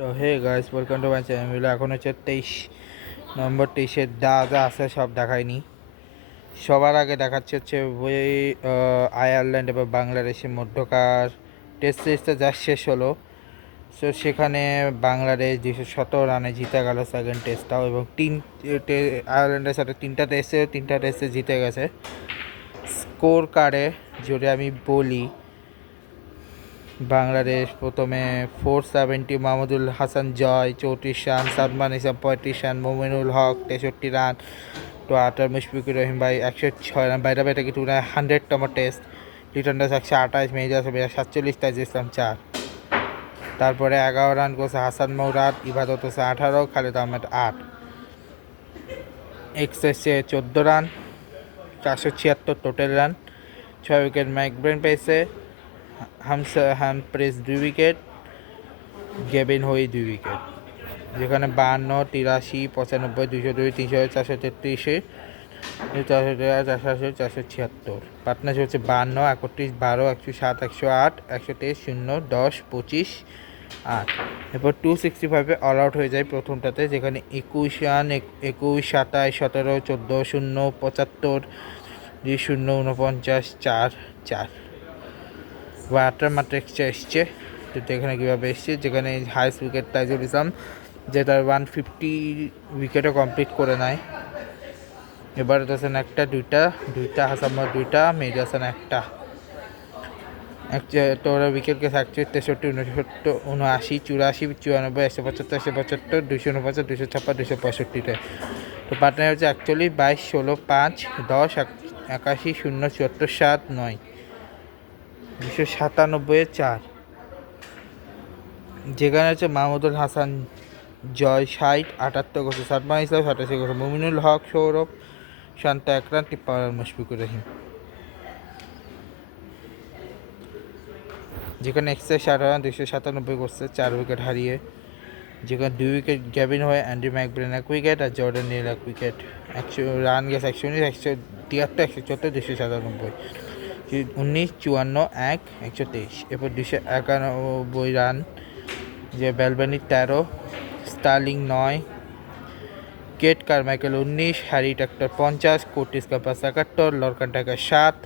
তো hey guys, welcome to my channel. এখন হচ্ছে 23 নভেম্বর। 23-এর যা আছে সব দেখায়নি। সবার আগে দেখাচ্ছে হচ্ছে ওই আয়ারল্যান্ড এবং বাংলাদেশের মধ্যকার টেস্ট সিরিজটা যা শেষ হলো। সো সেখানে বাংলাদেশ 217 রানে জিতে গেল সেকেন্ড টেস্টটাও, এবং আয়ারল্যান্ডের সাথে তিনটা টেস্টে জিতে গেছে। স্কোর কার্ডে যদি আমি বলি, বাংলাদেশ প্রথমে 470, মাহমুদুল হাসান জয় 34 রান, সাদমান ইসলাম 35 রান, মোমিনুল হক 63 রান, তো আটার মুশফিকুর রহিম ভাই 106 রান। বাইরে বাইরে কিছু 100তম টেস্ট। লিটন দাস 128, মেজাজ 47, তাইজ ইসলাম 4। তারপরে 11 রান করছে হাসান মৌরাদ, ইবাদত হোসেন 18, খালেদ আহমেদ 8। এক্সেসে 14 run, 476 total run. 6 wicket McBrine পেয়েছে। হামপ্রেস 2 উইকেট, গেবিন হই 2 উইকেট। যেখানে 52, 83, 95, 202, 300, 433, 400, 476। পার্টনারশিপ হচ্ছে 52, 31, 12, 107, 108, 123, 0, 10, 25, 8। এরপর 265-এ অল আউট হয়ে যায় প্রথমটাতে, যেখানে 21 রান, 21, 27, 17, 14, 0, 75, 0, 49, 4, 4। বা 8টার মাত্র এক্সট্রা এসছে। তো এখানে কীভাবে এসছে, যেখানে হাইস্ট উইকেট তাইজুল ইসলাম, যেটা 150 উইকেটও কমপ্লিট করে নেয়। এবার হাসান একটা, দুইটা হাসান দুইটা, মেহেদী হাসান একটা। তো ওরা উইকেট গেছে 41, 63, 69, 79, 84, 94, 175, 175, 249, 256, 265-তে। তো পার্টনার হচ্ছে 41, 22, 16, 5, 10, 81, 0, 74, 7, 9, 297-4। যেখানে হচ্ছে মাহমুদুল হাসান জয় 60, 78 করছে, সাদমান ইসলাম 87 করছে, মুমিনুল হক, সৌরভ শান্ত 1 রান, 53 রান মুশফিকুর রহিম। যেখানে এক্সট্রা 60 রান, 297 করছে 4 উইকেট হারিয়ে। যেখানে 2 উইকেট গ্যাবিন হয়ে, অ্যান্ড্রি ম্যাকব্রেন 1 উইকেট, আর জর্ডান নীল 1 উইকেট। 100 রান গেছে 119, 173, 174, 297, 19, 54, 1, 123। এরপর 291 রান, যে Balbirnie 13, Stirling 9, Kate Carmichael 19, Harry Tector 50, Curtis Campher 71, Lorcan Tucker 7,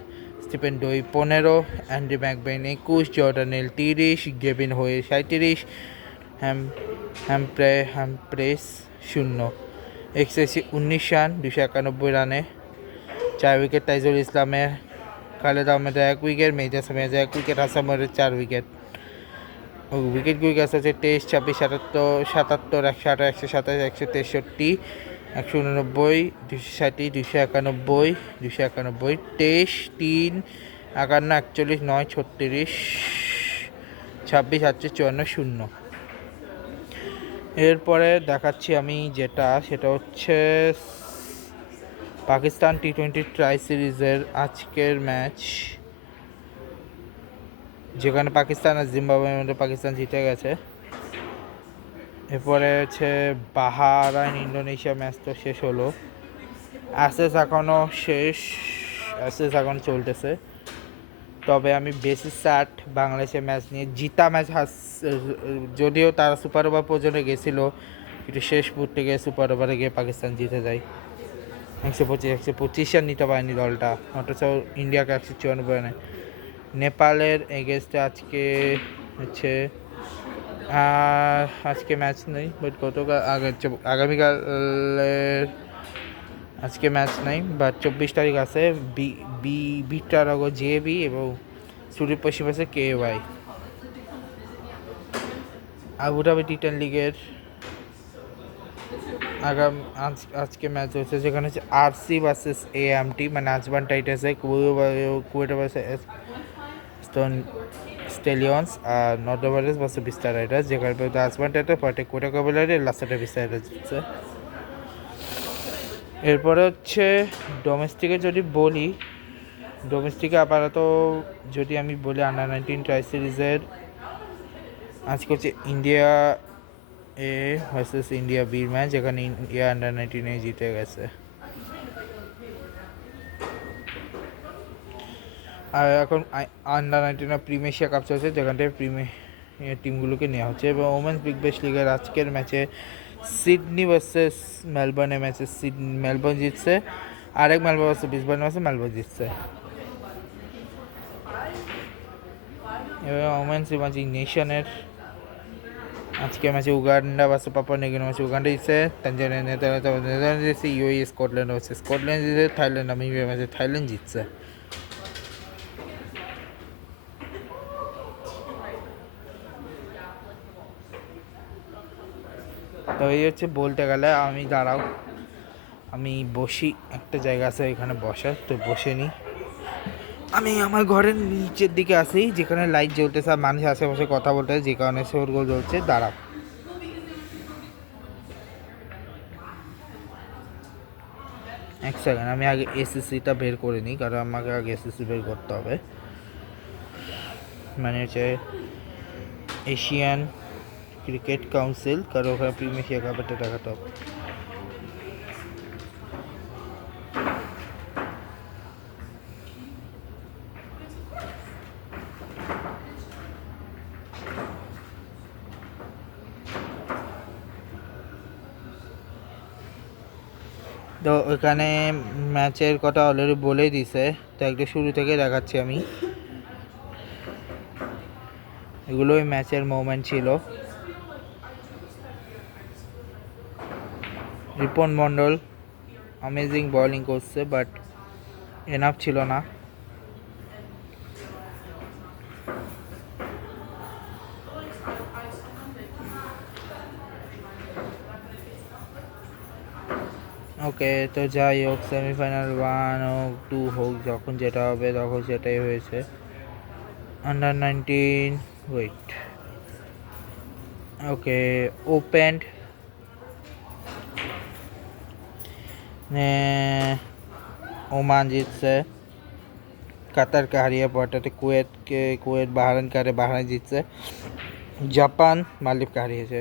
Stephen Doheny 15, Andy McBrine 21, Jordan Neill 30, Gavin Hoey 37, হ্যাম্প্রেস 0। এক্সেসি 19 run, 291 রানে 4 wicket Taijul ইসলামের, খালেদ আহমেদের 1 উইকেট, মেজাজ 1 উইকেট, হাসান মরের 4 উইকেট। উইকেটগুলি গেছে হচ্ছে 23, 26, 77, 118, 127, 163, 189, 260, 291, 291, 23, 3, 51, 41, 9, 36, 26, 38, 54, 0। এরপরে দেখাচ্ছি আমি সেটা হচ্ছে পাকিস্তান টি-20 ট্রাই সিরিজের আজকের ম্যাচ, যেখানে পাকিস্তান আর জিম্বাবুয়ের মধ্যে পাকিস্তান জিতে গেছে। এরপরে হচ্ছে বাহারাইন ইন্দোনেশিয়া ম্যাচ তো শেষ হলো। অ্যাসেস এখন চলতেছে। তবে আমি বেশি স্যাট বাংলাদেশের ম্যাচ নিয়ে। জিতা ম্যাচ যদিও তারা সুপার ওভার পর্যন্ত গেছিলো, কিন্তু শেষ মুহূর্তে গিয়ে সুপার ওভারে গিয়ে পাকিস্তান জিতে যায়। 125 রান নিতে পারেনি দলটা, অথচ ইন্ডিয়াকে 194 রানে। নেপালের এগেনস্টে আজকে ম্যাচ নেই, বাট আগামীকালের আজকে ম্যাচ নেই, বাট 24 তারিখ আছে। বিটারাগো জেবি এবং সুদূর পশ্চিম আছে KY। আবুধাবি টি10 লিগের আজকে ম্যাচ হচ্ছে, যেখানে হচ্ছে RC ভার্সেস AMT, মানে আজবান টাইটান্সে কুয়েটা ভার্সেস স্টেলিয়ন্স, আর নর্দার্ন রাইডার্স ভার্সেস বিস্তার রাইডার্স, যেখানে আজবান টাইটান্স পরে কোয়েটা কাভেলারি, লাস্টে বিস্তার রাইডার্স জিতছে। এরপরে হচ্ছে ডোমেস্টিকে যদি বলি, ডোমেস্টিকে আপাতত যদি আমি বলি, আন্ডার-19 ট্রাই সিরিজের আজকে হচ্ছে ইন্ডিয়া A ভার্সেস ইন্ডিয়া বির ম্যাচ, যেখানে ইন্ডিয়া আন্ডার-19 জিতে গেছে। আর এখন আন্ডার-19 প্রিমিয়ার এশিয়া কাপ চলছে, যেখানটায় এই টিমগুলোকে নেওয়া হচ্ছে। এবং ওমেন্স বিগ ব্যাশ লিগের আজকের ম্যাচে সিডনি ভার্সেস মেলবোর্নের ম্যাচে মেলবোর্ন জিতছে, আরেক মেলবোর্ন ভার্সেস ব্রিসবেন ম্যাচে মেলবোর্ন জিতছে। এবং ওমেন্স ইমাজিং নেশনের আজকে ম্যাচে উগান্ডা ভার্সেস পাপুয়া নিউগিনি ম্যাচে উগান্ডা জিতছে, তানজানিয়া নেদারল্যান্ড জিতছে, ইউএই স্কটল্যান্ড ভার্সেস স্কটল্যান্ড জিতছে, থাইল্যান্ড নামিবিয়া ম্যাচে থাইল্যান্ড জিতছে। তো এই হচ্ছে বলতে গেলে। আমি দাঁড়াও, আমি বসি, একটা জায়গা আছে এখানে বসার, তো বসে নিই। আমি আমার ঘরের নিচের দিকে আসি যেখানে লাইট জ্বলতেছে আর মানুষ আশেপাশে কথা বলতেছে, যে কারণে শোরগোল জ্বলছে। দাঁড়াও এক সেকেন্ড, আমি আগে এসএসসিটা বের করে নিই, কারণ আমাকে আগে এসএসসি বের করতে হবে। মানে হচ্ছে এশিয়ান ক্রিকেট কাউন্সিল, কারণ ওখানে প্রিমিয়ার এশিয়া কাপটা দেখাতে হবে। তো ওখানে ম্যাচের কথা অলরেডি বলেই দিছে, তো একটু শুরু থেকে দেখাচ্ছি আমি। এগুলোই ম্যাচের মোমেন্ট ছিল। রিপন মন্ডল অ্যামেজিং বোলিং করছে, বাট এনাফ ছিল না। ওকে, তো যাই হোক, সেমিফাইনাল 1 হোক 2 হোক, যখন যেটা হবে তখন সেটাই হয়েছে। अंडर-19 ওয়েট, ওকে, ওপেন্ড ওমান জিতছে, কাতারকে হারিয়ে পরটাতে কুয়েত বাহরাইনকে হারিয়ে বাহরাইন জিতছে, জাপান মালদ্বীপকে হারিয়েছে।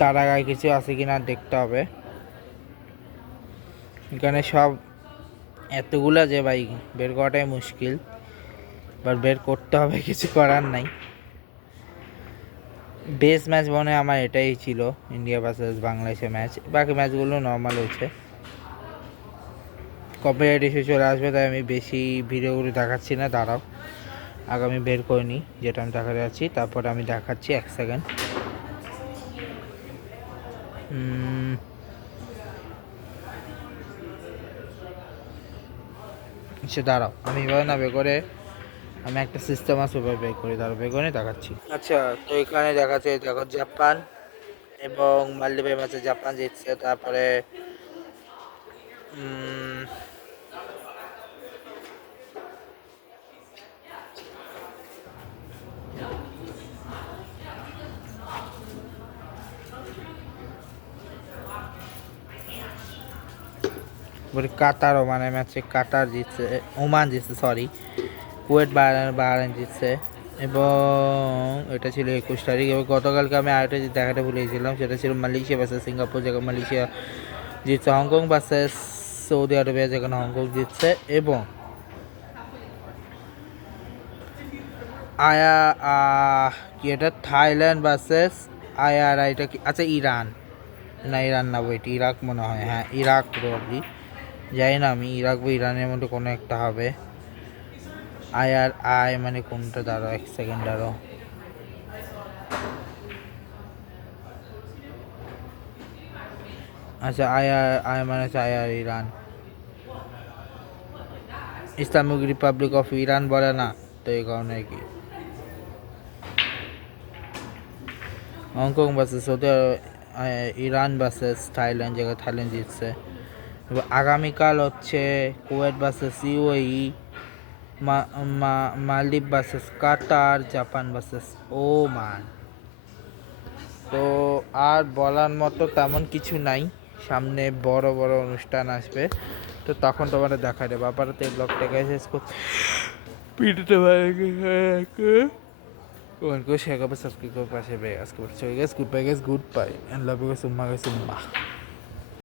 তার আগে কিছু আছে কিনা দেখতে হবে। এখানে সব এতগুলা যে ভাই বের করাটাই মুশকিল, বাট বের করতে হবে, কিছু করার নাই। বেস্ট ম্যাচ মনে হয় আমার এটাই ছিল, ইন্ডিয়া ভার্সেস বাংলাদেশের ম্যাচ। বাকি ম্যাচগুলো নর্মাল হয়েছে। কপিরাইট ইস্যু চলে আসবে, তাই আমি বেশি ভিডিওগুলো দেখাচ্ছি না। দাঁড়াও, আগে আমি বের করে নিই যেটা আমি দেখাতে যাচ্ছি, তারপরে আমি দেখাচ্ছি। এক সেকেন্ড। সে দাঁড়াও, আমি এভাবে না বের করে, আমি একটা সিস্টেম আছে ওভাবে বের করি, তারপর বের করে দেখাচ্ছি। আচ্ছা, তো এখানে দেখাচ্ছে, দেখো জাপান এবং মালদ্বীপের ম্যাচে জাপান জিতছে। তারপরে কাতার ওমানের ম্যাচে কাতার জিতছে, ওমান জিতছে, সরি, কুয়েত বাহরাইন জিতছে। এবং এটা ছিল 21 তারিখ। এবং গতকালকে আমি আরেকটা দেখাতে ভুলে গেছিলাম, সেটা ছিল মালয়েশিয়া ভার্সেস সিঙ্গাপুর, যেখানে মালয়েশিয়া জিতছে। হংকং ভার্সেস সৌদি আরবিয়া, যেখানে হংকং জিতছে। এবং কি এটা, থাইল্যান্ড ভার্সেস এটা কি, আচ্ছা ইরান, না ইরান না, ওইট ইরাক মনে হয়, হ্যাঁ ইরাক প্রবাবলি, জানি না আমি, ইরাক বা ইরানের মধ্যে কোনো একটা হবে। মানে কোনটা, দাঁড়াও এক সেকেন্ড, দাঁড়াও। আচ্ছা মানে হচ্ছে Iran, Islamic Republic of Iran বলে না, তো এই কারণে কি। Hong Kong versus Saudi Iran versus Thailand, যেখানে থাইল্যান্ড জিতছে। এবং আগামীকাল হচ্ছে কুয়েত ভার্সেস ইউএই, মালদ্বীপ ভার্সেস কাতার, জাপান ভার্সেস ওমান। তো আর বলার মতো তেমন কিছু নাই, সামনে বড় বড় অনুষ্ঠান আসবে, তো তখন তোমাদের দেখা দেবো। আপাতত এই ব্লগটাকে শেষ করছি। ভিডিওটা ভালো লাগে, শেয়ার করবে, সাবস্ক্রাইব করবে, পাশে আজকে চলে গেছে। Goodbye, and love you, সুম্মা।